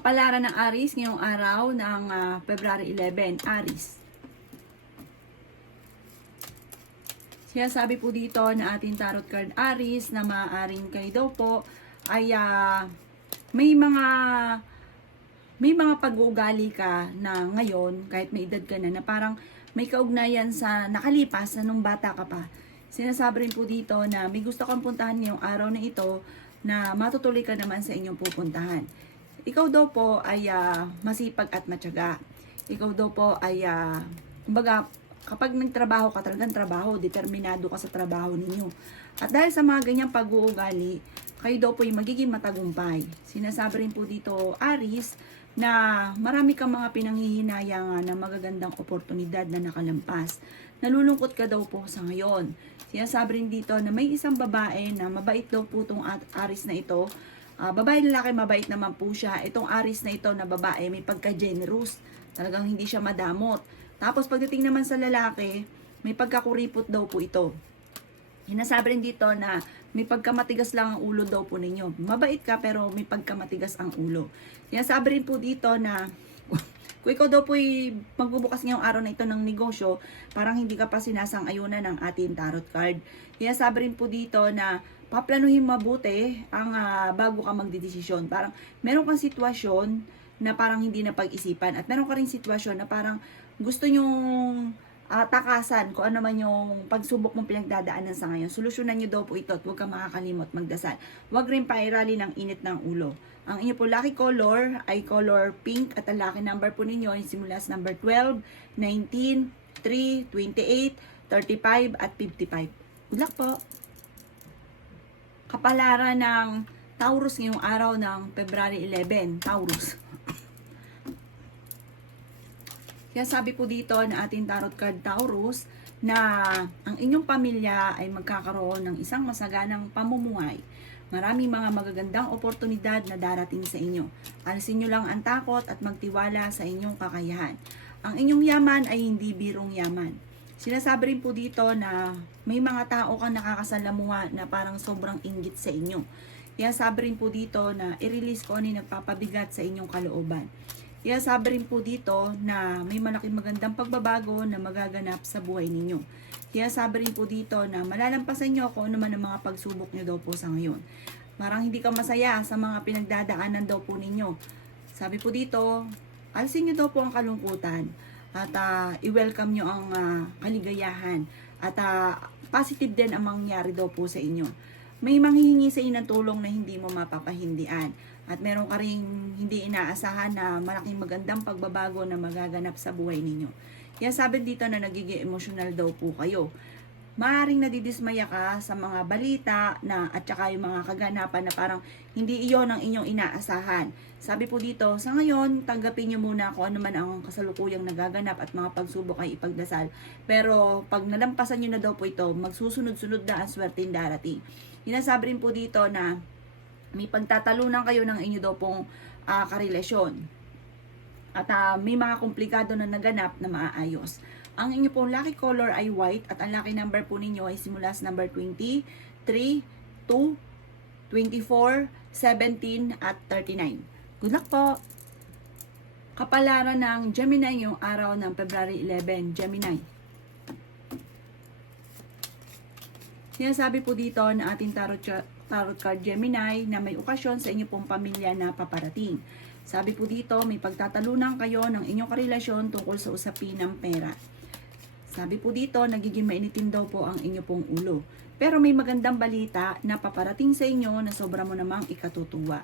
Kapalaran ng Aries ngayong araw ng February 11, Aries. Sinasabi po dito na ating tarot card Aries na maaaring kayo daw po ay may mga pag-uugali ka na ngayon kahit may edad ka na parang may kaugnayan sa nakalipas na nung bata ka pa. Sinasabi rin po dito na may gusto kang puntahan ngayong araw na ito na matutuloy ka naman sa inyong pupuntahan. Ikaw daw po ay masipag at matyaga. Ikaw daw po ay kumbaga kapag nagtrabaho ka, talagang trabaho, determinado ka sa trabaho ninyo. At dahil sa mga ganyang pag-uugali, kayo daw po yung magiging matagumpay. Sinasabi rin po dito, Aries, na marami kang mga pinanghihinayangan na magagandang oportunidad na nakalampas. Nalulungkot ka daw po sa ngayon. Sinasabi rin dito na may isang babae na mabait daw po itong Aries na ito. Babae lalaki, mabait naman po siya. Itong Aries na ito na babae, may pagka-generous. Talagang hindi siya madamot. Tapos pagdating naman sa lalaki, may pagkakuripot daw po ito. Sinasabi rin dito na may pagkamatigas lang ang ulo daw po ninyo. Mabait ka pero may pagkamatigas ang ulo. Sinasabi rin po dito na kung ikaw daw po'y magbubukas ngayong araw na ito ng negosyo, parang hindi ka pa sinasang-ayunan ng ating tarot card. Sinasabi rin po dito na paplanuhin mabuti ang bago ka magdedesisyon. Parang meron kang sitwasyon na parang hindi na pag-isipan at meron ka rin sitwasyon na parang gusto nyong takasan kung ano man yung pagsubok mong pinagdadaanan sa ngayon. Solusyonan nyo daw po ito at huwag kang makakalimot magdasal. Huwag rin pairali ng init ng ulo. Ang inyo po lucky color ay color pink at ang lucky number po ninyo ay simula sa number 12, 19, 3, 28, 35 at 55. Good luck po! Kapalaran ng Taurus ngayong araw ng February 11, Taurus. Kaya sabi po dito na ating tarot card Taurus na ang inyong pamilya ay magkakaroon ng isang masaganang pamumuhay. Maraming mga magagandang oportunidad na darating sa inyo. Alisin nyo lang ang takot at magtiwala sa inyong kakayahan. Ang inyong yaman ay hindi birong yaman. Sinasabi rin po dito na may mga tao kang nakakasalamuha na parang sobrang inggit sa inyo. Kaya sabi rin po dito na i-release ko ano yung nagpapabigat sa inyong kalooban. Kaya sabi rin po dito na may malaking magandang pagbabago na magaganap sa buhay ninyo. Kaya sabi rin po dito na malalampasan nyo kung ano man ang mga pagsubok nyo daw po sa ngayon. Parang hindi ka masaya sa mga pinagdadaanan daw po ninyo. Sabi po dito, alisin nyo daw po ang kalungkutan at i-welcome nyo ang kaligayahan at positive din ang mangyari daw po sa inyo. May manghihingi sa inyo ng tulong na hindi mo mapapahindian. At meron ka rin hindi inaasahan na malaking magandang pagbabago na magaganap sa buhay ninyo. Kaya sabi dito na nagiging emotional daw po kayo. Maaring nadidismaya ka sa mga balita na at saka yung mga kaganapan na parang hindi iyon ang inyong inaasahan. Sabi po dito, sa ngayon, tanggapin nyo muna kung ano man ang kasalukuyang nagaganap at mga pagsubok ay ipagdasal. Pero pag nalampasan nyo na daw po ito, magsusunod-sunod na ang swerteng darating. Sinasabi rin po dito na may pagtatalunan kayo ng inyo daw pong karelasyon. At may mga komplikado na naganap na maaayos. Ang inyo pong lucky color ay white at ang lucky number po ninyo ay simula sa number 20, 3, 2, 24, 17 at 39. Good luck po! Kapalaran ng Gemini yung araw ng February 11, Gemini. Sinasabi po dito na ating tarot card Gemini na may okasyon sa inyo pong pamilya na paparating. Sabi po dito, may pagtatalunan kayo ng inyong karelasyon tungkol sa usapin ng pera. Sabi po dito, nagiging mainitin daw po ang inyo pong ulo. Pero may magandang balita na paparating sa inyo na sobra mo namang ikatutuwa.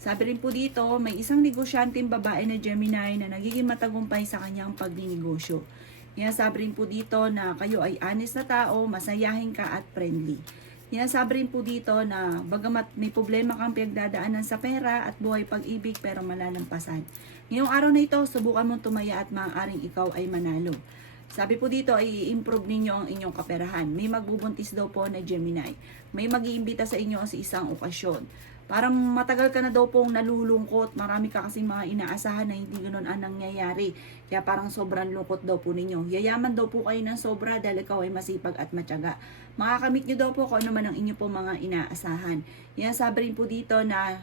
Sabi rin po dito, may isang negosyanteng babae na Gemini na nagiging matagumpay sa kanyang pagninegosyo. Sabi rin po dito na kayo ay honest na tao, masayahin ka at friendly. Sabi rin po dito na bagamat may problema kang pinagdadaanan sa pera at buhay pag-ibig pero malalampasan. Ngayong araw na ito, subukan mong tumaya at maaaring ikaw ay manalo. Sabi po dito ay i-improve ninyo ang inyong kaperahan. May magbubuntis daw po na Gemini. May mag-iimbita sa inyo sa isang okasyon. Parang matagal ka na daw pong nalulungkot. Marami ka kasing mga inaasahan na hindi ganoon ang nangyayari. Kaya parang sobrang lungkot daw po ninyo. Yayaman daw po kayo ng sobra dahil ikaw ay masipag at matyaga. Makakamit nyo daw po kung ano man ang inyo pong mga inaasahan. Sabi rin po dito na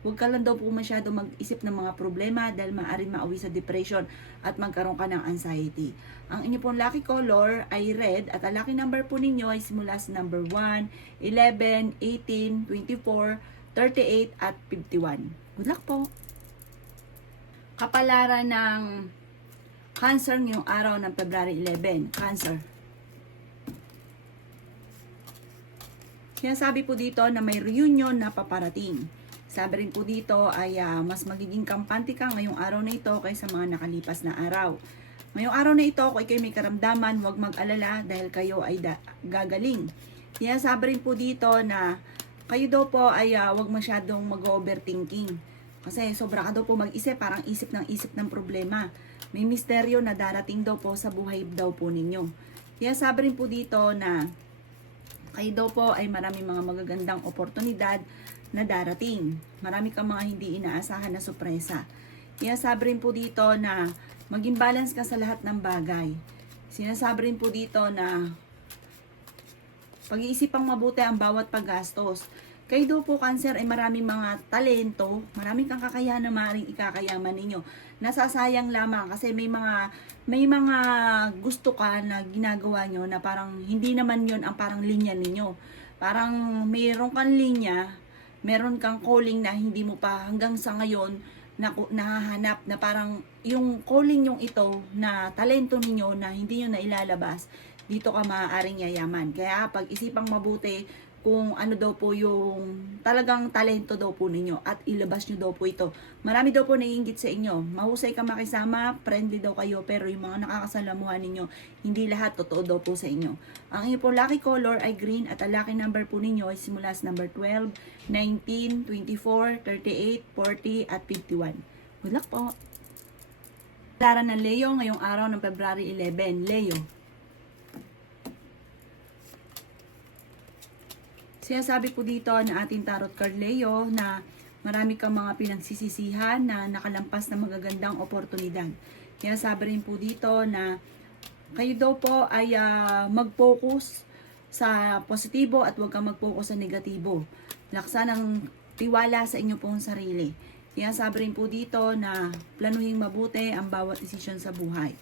Huwag ka lang daw po masyado mag-isip ng mga problema dahil maaaring maawi sa depression at magkaroon ka ng anxiety. Ang inyo pong lucky color ay red at ang lucky number po ninyo ay simula sa number 1, 11, 18, 24, 38 at 51. Good luck po! Kapalaran ng Cancer ngayong araw ng February 11. Cancer. Sinasabi po dito na may reunion na paparating. Sabi rin po dito ay mas magiging kampante ka ngayong araw na ito kaysa mga nakalipas na araw. Ngayong araw na ito, kung kayo may karamdaman, huwag mag-alala dahil kayo ay gagaling. Sinasabi rin po dito na kayo daw po ay huwag masyadong mag-overthinking. Kasi sobra ka daw po mag-isip, parang isip ng problema. May misteryo na darating daw po sa buhay daw po ninyo. Sinasabi rin po dito na kayo daw po ay maraming mga magagandang oportunidad na darating. Marami kang mga hindi inaasahan na sorpresa. Sinasabi rin po dito na maging balance ka sa lahat ng bagay. Sinasabi rin po dito na pag-iisipang mabuti ang bawat paggastos. Kayo daw po, Cancer, ay maraming mga talento, maraming kang kakayahan na maaaring ikakayaman ninyo. Nasasayang lamang kasi may mga gusto ka na ginagawa nyo na parang hindi naman yon ang parang linya ninyo. Parang mayroon kang linya, meron kang calling na hindi mo pa hanggang sa ngayon nahahanap na parang yung calling yung ito na talento ninyo na hindi nyo na ilalabas, dito ka maaaring yayaman. Kaya pag-isipang mabuti kung ano daw po yung talagang talento daw po ninyo at ilabas nyo daw po ito. Marami daw po naiinggit sa inyo. Mahusay ka makisama, friendly daw kayo, pero yung mga nakakasalamuhan ninyo, hindi lahat totoo daw po sa inyo. Ang inyo po lucky color ay green at ang lucky number po ninyo ay simula sa number 12, 19, 24, 38, 40 at 51. Good luck po! Lara ng Leo ngayong araw ng February 11. Leo. Sinasabi po dito na ating tarot card Leo na marami kang mga pinagsisisihan na nakalampas na magagandang oportunidad. Sinasabi rin po dito na kayo daw po ay mag-focus sa positibo at huwag kang mag-focus sa negatibo. Laksan ng tiwala sa inyo pong sarili. Sinasabi rin po dito na planuhin mabuti ang bawat desisyon sa buhay.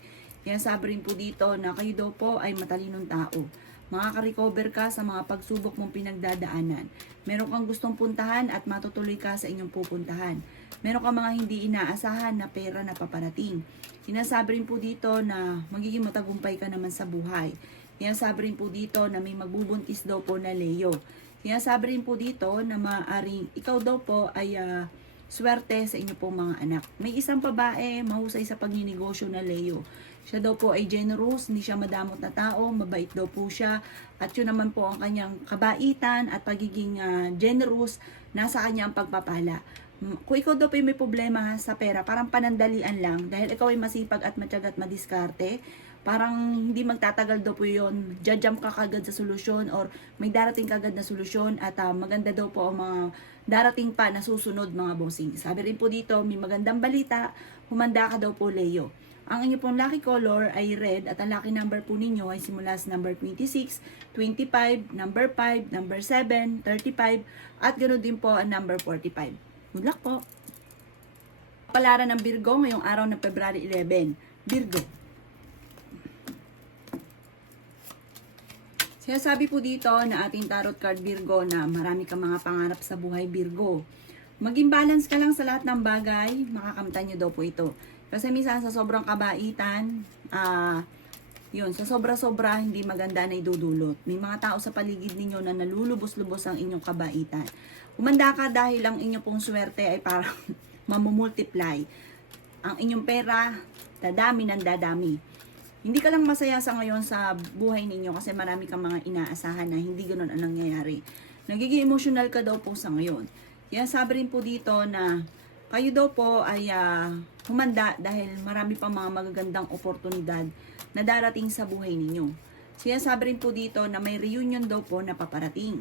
Sinasabi rin po dito na kayo daw po ay matalinong tao. Makaka-recover ka sa mga pagsubok mong pinagdadaanan. Meron kang gustong puntahan at matutuloy ka sa inyong pupuntahan. Meron kang mga hindi inaasahan na pera na paparating. Sinasabi rin po dito na magiging matagumpay ka naman sa buhay. Sinasabi rin po dito na may magbubuntis daw po na Leo. Sinasabi rin po dito na maaaring ikaw daw po ay swerte sa inyo pong mga anak. May isang babae, mahusay sa pagninegosyo na Leo. Siya daw po ay generous, hindi siya madamot na tao, mabait daw po siya. At yun naman po ang kanyang kabaitan at pagiging generous, nasa kanya ang pagpapala. Kung ikaw daw po may problema sa pera, parang panandalian lang. Dahil ikaw ay masipag at matyaga at madiskarte, parang hindi magtatagal daw po yun. Jajump ka kagad sa solusyon or may darating kagad na solusyon at maganda daw po ang mga darating pa na susunod mga bossing. Sabi rin po dito, may magandang balita, humanda ka daw po Leo. Ang inyo pong lucky color ay red at ang lucky number po ninyo ay simula sa number 26, 25, number 5, number 7, 35 at ganoon din po ang number 45. Good luck po! Palaran ng Virgo ngayong araw ng February 11. Virgo. Sinasabi po dito na ating tarot card Virgo na marami kang mga pangarap sa buhay Virgo. Maging balance ka lang sa lahat ng bagay, makakamtan nyo daw po ito. Kasi minsan sa sobrang kabaitan, yun, sa sobra-sobra hindi maganda na idudulot. May mga tao sa paligid ninyo na nalulubos-lubos ang inyong kabaitan. Umanda ka dahil ang inyong pong swerte ay parang mamumultiply. Ang inyong pera, dadami ng dadami. Hindi ka lang masaya sa ngayon sa buhay ninyo kasi marami kang mga inaasahan na hindi ganoon ang nangyayari. Nagiging emotional ka daw po sa ngayon. Kaya sabi rin po dito na kayo daw po ay humanda dahil marami pang mga magagandang oportunidad na darating sa buhay ninyo. Sinasabi rin po dito na may reunion daw po na paparating.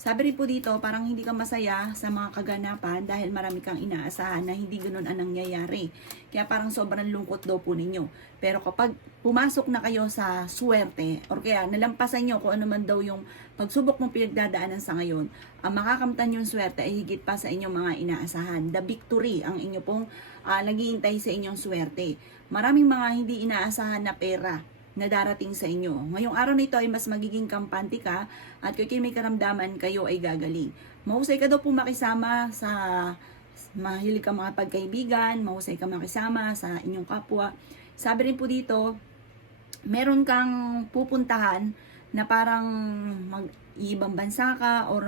Sabi rin po dito, parang hindi ka masaya sa mga kaganapan dahil marami kang inaasahan na hindi ganun ang nangyayari. Kaya parang sobrang lungkot daw po ninyo. Pero kapag pumasok na kayo sa swerte, or kaya nalampasan nyo kung ano man daw yung pagsubok mong pinagdadaanan sa ngayon, ang makakamtan yung swerte ay higit pa sa inyong mga inaasahan. The victory ang inyo pong naghihintay sa inyong swerte. Maraming mga hindi inaasahan na pera na darating sa inyo. Ngayong araw na ito ay mas magiging kampante ka at kung may karamdaman, kayo ay gagaling. Mahusay ka daw po makisama sa mahilig ka mga pagkaibigan, mahusay ka makisama sa inyong kapwa. Sabi rin po dito, meron kang pupuntahan na parang mag-ibang bansa ka or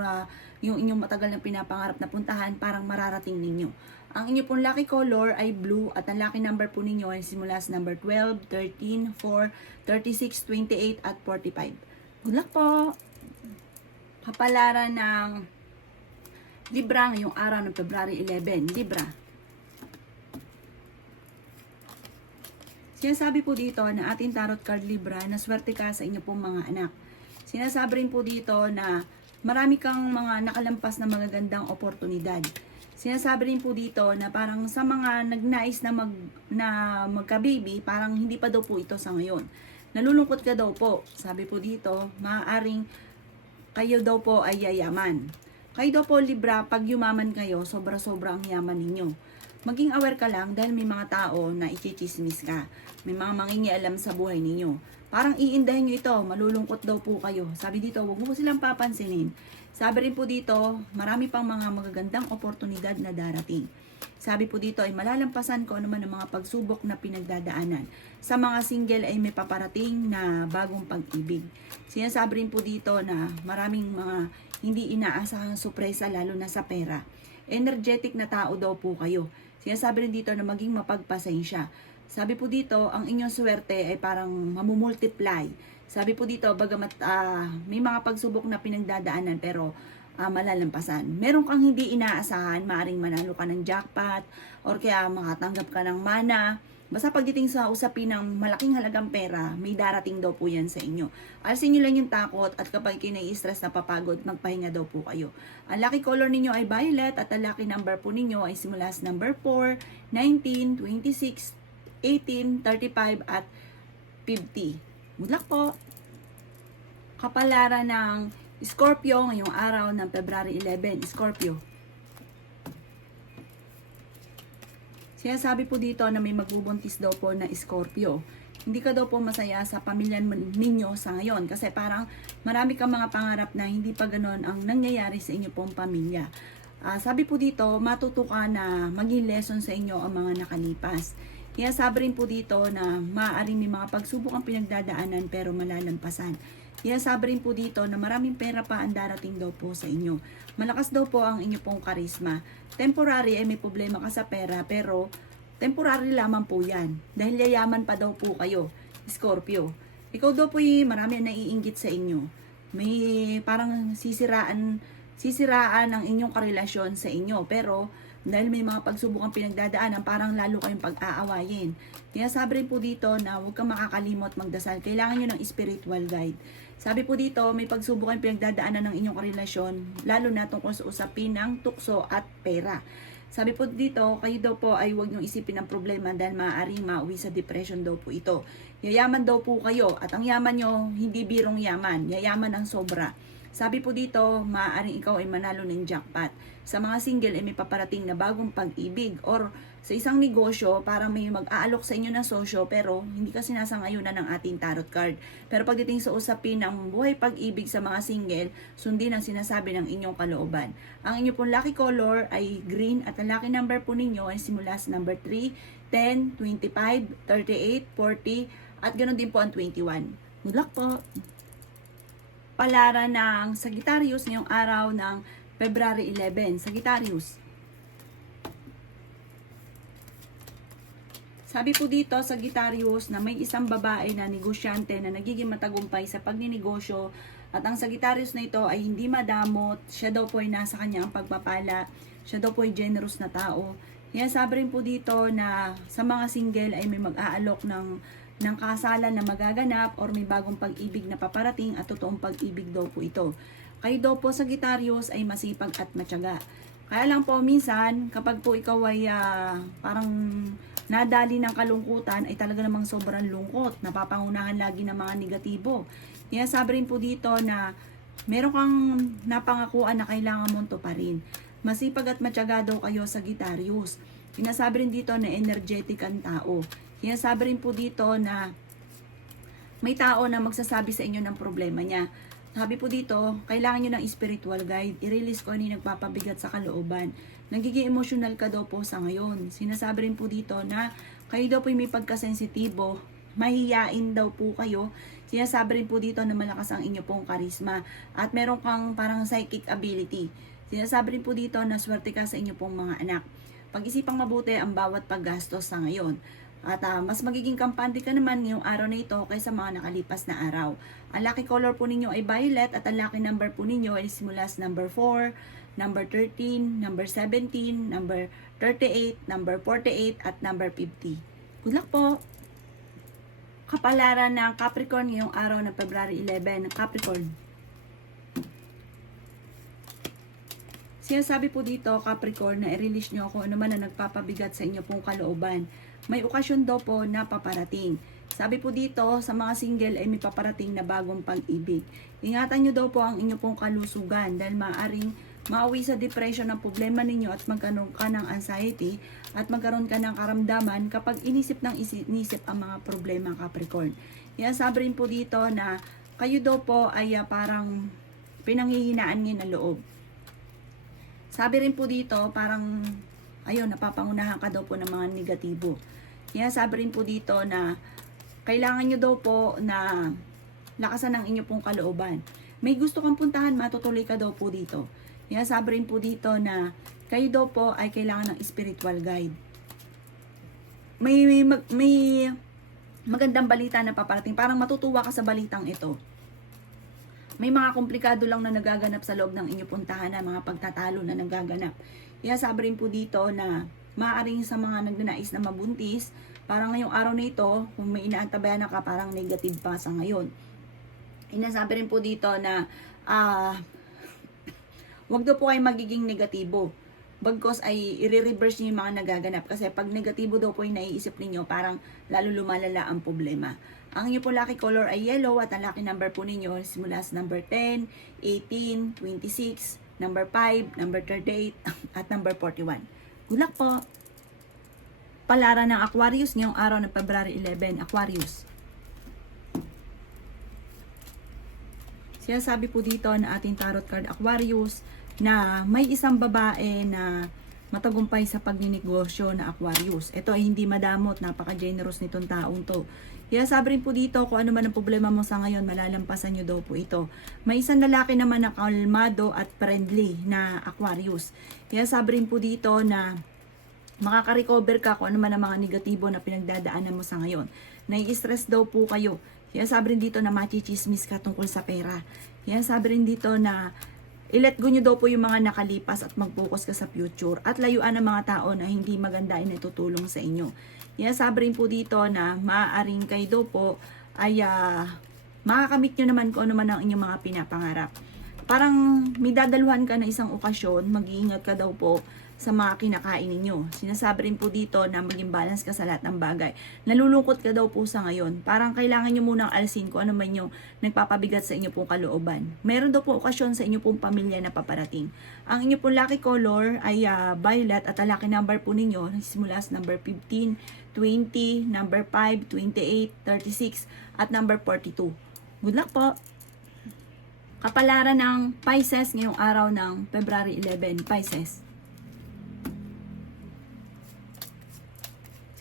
yung inyong matagal na pinapangarap na puntahan, parang mararating ninyo. Ang inyo pong lucky color ay blue at ang lucky number po ninyo ay simula sa number 12, 13, 4, 36, 28 at 45. Good luck po! Kapalaran ng Libra ngayong araw ng February 11. Libra. Sinasabi po dito na ating tarot card Libra na swerte ka sa inyo pong mga anak. Sinasabi rin po dito na marami kang mga nakalampas na magagandang oportunidad. Sinasabi rin po dito na parang sa mga nagnais na magka-baby, parang hindi pa daw po ito sa ngayon. Nalulungkot ka daw po. Sabi po dito, maaaring kayo daw po ay yayaman. Kayo daw po Libra, pag yumaman kayo, sobra-sobra ang yaman ninyo. Maging aware ka lang dahil may mga tao na ichichismis ka. May mga mangingialam sa buhay ninyo. Parang iindahin nyo ito, malulungkot daw po kayo. Sabi dito, huwag mo silang papansinin. Sabi rin po dito, marami pang mga magagandang oportunidad na darating. Sabi po dito ay malalampasan ko naman ang mga pagsubok na pinagdadaanan. Sa mga single ay may paparating na bagong pag-ibig. Sinasabi rin po dito na maraming mga hindi inaasahang sorpresa lalo na sa pera. Energetic na tao daw po kayo. Sinasabi rin dito na maging mapagpasensya. Sabi po dito, ang inyong swerte ay parang mamumultiply. Sabi po dito, bagamat may mga pagsubok na pinagdadaanan pero malalampasan. Meron kang hindi inaasahan, maaring manalo ka ng jackpot or kaya makatanggap ka ng mana. Basta pagdating sa usapin ng malaking halagang pera, may darating daw po yan sa inyo. Alisin nyo lang yung takot at kapag kayo nai-stress na papagod, magpahinga daw po kayo. Ang lucky color ninyo ay violet at ang lucky number po ninyo ay simula sa number 4, 19, 26, 18, 35 at 50. Good luck po! Kapalaran ng Scorpio ngayong araw ng February 11. Scorpio. Sinasabi po dito na may magbubuntis daw po na Scorpio. Hindi ka daw po masaya sa pamilya ninyo sa ngayon kasi parang marami kang mga pangarap na hindi pa ganon ang nangyayari sa inyo pong pamilya. Sabi po dito, matuto ka na maging lesson sa inyo ang mga nakalipas. Kaya sabi rin po dito na maaaring may mga pagsubok ang pinagdadaanan pero malalampasan. Kaya sabi rin po dito na maraming pera pa ang darating daw po sa inyo. Malakas daw po ang inyo pong karisma. Temporary ay may problema ka sa pera pero temporary lamang po yan. Dahil yayaman pa daw po kayo, Scorpio. Ikaw daw po yung marami ang naiinggit sa inyo. May parang sisiraan ang inyong karelasyon sa inyo pero dahil may mga pagsubok ang pinagdadaanan, parang lalo kayong pag-aawayin. Kaya sabi rin po dito na huwag kang makakalimot magdasal. Kailangan nyo ng spiritual guide. Sabi po dito, may pagsubok ang pinagdadaanan ng inyong karelasyon, lalo na tungkol sa usapin ng tukso at pera. Sabi po dito, kayo daw po ay huwag nyong isipin ang problema dahil maaaring mauwi sa depression daw po ito. Yayaman daw po kayo at ang yaman nyo, hindi birong yaman, yayaman ang sobra. Sabi po dito, maaaring ikaw ay manalo ng jackpot. Sa mga single ay may paparating na bagong pag-ibig or sa isang negosyo, parang may mag-aalok sa inyo ng sosyo pero hindi ka sinasangayunan ng ating tarot card. Pero pagdating sa usapin ng buhay pag-ibig sa mga single, sundin ang sinasabi ng inyong kalooban. Ang inyong pong lucky color ay green at ang lucky number po ninyo ay simula sa number 3, 10, 25, 38, 40 at ganoon din po ang 21. Good luck po! Palaran ng Sagittarius ngayong araw ng February 11. Sagittarius. Sabi po dito, Sagittarius, na may isang babae na negosyante na nagiging matagumpay sa pagninegosyo at ang Sagittarius na ito ay hindi madamot. Siya daw po ay nasa kanyang pagpapala. Siya daw po ay generous na tao. Kaya sabi rin po dito na sa mga single ay may mag-aalok ng kasalan na magaganap or may bagong pag-ibig na paparating at totoong pag-ibig daw po ito. kayo daw po Sagittarius ay masipag at matyaga. Kaya lang po minsan, kapag po ikaw ay parang nadali ng kalungkutan, ay talaga namang sobrang lungkot. Napapangunahan lagi ng mga negatibo. Kaya sabi rin po dito na meron kang napangakuan na kailangan mong tuparin. Masipag at matyaga daw kayo Sagittarius. Sinasabi rin dito na energetic ang tao. Sinasabi rin po dito na may tao na magsasabi sa inyo ng problema niya. Sabi po dito, kailangan nyo ng spiritual guide. I-release ko ano yung nagpapabigat sa kalooban. Nagiging emotional ka daw po sa ngayon. Sinasabi rin po dito na kayo daw po may pagkasensitibo. Mahihiyain daw po kayo. Sinasabi rin po dito na malakas ang inyo pong karisma. At meron kang parang psychic ability. Sinasabi rin po dito na swerte ka sa inyo pong mga anak. Pag-isipang mabuti ang bawat paggastos sa ngayon. At mas magiging kampante ka naman ngayong araw na ito kaysa mga nakalipas na araw. Ang lucky color po ninyo ay violet at ang lucky number po ninyo ay simula sa number 4, number 13, number 17, number 38, number 48 at number 50. Good luck po! Kapalaran ng Capricorn ngayong araw ng February 11. Capricorn. Sinasabi po dito, Capricorn, na i-release nyo kung ano man na nagpapabigat sa inyo pong kalooban. May okasyon daw po na paparating. Sabi po dito, sa mga single ay may paparating na bagong pag-ibig. Ingatan nyo daw po ang inyo pong kalusugan dahil maaaring mauwi sa depression ang problema ninyo at magkaroon ka ng anxiety at magkaroon ka ng karamdaman kapag inisip ang mga problema, Capricorn. Yan, sabi rin po dito na kayo daw po ay parang pinanghihinaan niyo na loob. Sabi rin po dito, parang ayun, napapangunahan ka daw po ng mga negatibo. Kaya sabi rin po dito na kailangan nyo daw po na lakasan ang inyo pong kalooban. May gusto kang puntahan, matutuloy ka daw po dito. Kaya sabi rin po dito na kayo daw po ay kailangan ng spiritual guide. May magandang balita na paparating. Parang matutuwa ka sa balitang ito. May mga komplikado lang na nagaganap sa loob ng inyo pong tahanan, mga pagtatalo na nagaganap. Kaya sabi rin po dito na maaaring sa mga nagnanais na mabuntis, parang ngayong araw na ito, kung may inaantabayan ka, parang negative pa sa ngayon. Inasabi rin po dito na wag daw po ay magiging negatibo. Bagkos ay i-reverse niyo yung mga nagaganap. Kasi pag negatibo daw po yung naiisip ninyo, parang lalo lumalala ang problema. Ang inyo po lucky color ay yellow at ang lucky number po ninyo simula sa number 10, 18, 26, number 5, number 38, at number 41. Good luck po! Palaran ng Aquarius ngayong araw ng February 11. Aquarius. Sinasabi po dito na ating tarot card Aquarius na may isang babae na matagumpay sa pagninegosyo na Aquarius. Ito ay hindi madamot, napaka-generous nitong taong to. Kaya sabi rin po dito, kung ano man ang problema mo sa ngayon, malalampasan nyo daw po ito. May isang lalaki naman na kalmado at friendly na Aquarius. Kaya sabi rin po dito na makaka-recover ka kung ano man ang mga negatibo na pinagdadaanan mo sa ngayon. Nai-stress daw po kayo. Kaya sabi rin dito na machichismis ka tungkol sa pera. Kaya sabi rin dito na i-let go nyo daw po yung mga nakalipas at mag-focus ka sa future at layuan ng mga tao na hindi maganda ay natutulong sa inyo. Kaya sabi rin po dito na maaaring kayo daw po ay makakamit nyo naman kung ano man ang inyong mga pinapangarap. Parang may dadaluhan ka na isang okasyon, mag-iingat ka daw po sa mga kinakain ninyo. Sinasabi rin po dito na maging balance ka sa lahat ng bagay. Nalulungkot ka daw po sa ngayon. Parang kailangan nyo munang alisin kung ano man yung nagpapabigat sa inyo pong kalooban. Meron daw po okasyon sa inyo pong pamilya na paparating. Ang inyo pong lucky color ay violet at ang lucky number po ninyo simula sa number 15, 20, number 5, 28, 36 at number 42. Good luck po! Kapalaran ng Pisces ngayong araw ng February 11. Pisces.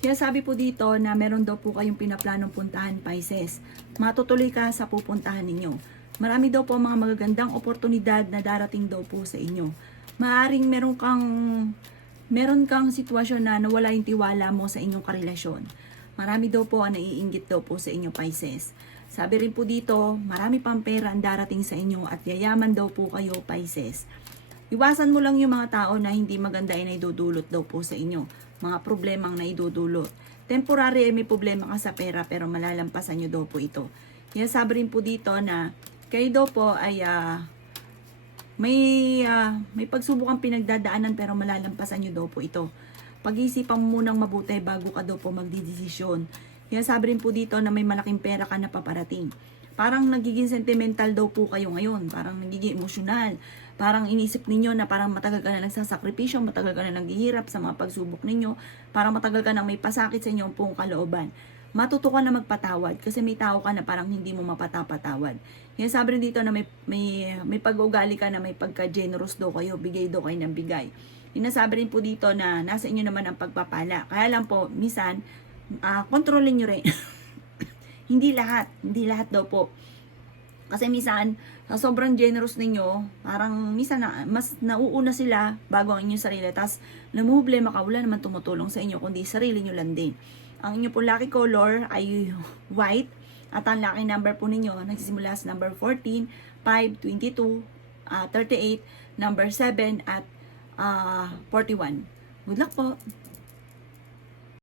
Kaya sabi po dito na meron daw po kayong pinaplanong puntahan, Pisces. Matutuloy ka sa pupuntahan ninyo. Marami daw po mga magagandang oportunidad na darating daw po sa inyo. Maaring meron kang sitwasyon na nawala yung tiwala mo sa inyong karelasyon. Marami daw po ang naiinggit daw po sa inyo, Pisces. Sabi rin po dito, marami pang pera ang darating sa inyo at yayaman daw po kayo, Pisces. Iwasan mo lang yung mga tao na hindi maganda ay naidudulot daw po sa inyo. Mga problemang naidudulot. Temporary ay may problema ka sa pera pero malalampasan nyo daw po ito. Kaya sabi rin po dito na kayo daw po ay may pagsubok ang pinagdadaanan pero malalampasan nyo daw po ito. Pag-isipan mo munang mabuti bago ka daw po magdidesisyon. Kaya sabi rin po dito na may malaking pera ka na paparating. Parang nagiging sentimental daw po kayo ngayon. Parang nagiging emosyonal. Parang inisip ninyo na parang matagal ka na nagsasakripisyo, matagal ka na naghihirap sa mga pagsubok ninyo, parang matagal ka na may pasakit sa inyong pong kalooban. Matuto ka na magpatawad kasi may tao ka na parang hindi mo mapatapatawad. Kaya sabi rin dito na may pag-ugali ka na may pagka-generous daw kayo, bigay daw kayo ng bigay. Sinasabi rin po dito na nasa inyo naman ang pagpapala. Kaya lang po, minsan, kontrolin nyo rin. Hindi lahat daw po. Kasi minsan, sa sobrang generous ninyo, parang minsan mas nauuna sila bago ang inyong sarili. Tapos, namumblema ka, wala naman tumutulong sa inyo, kundi sarili nyo lang din. Ang inyo po lucky color ay white. At ang lucky number po ninyo, nagsisimula sa number 14, 5, 22, 38, number 7, at 41. Good luck po!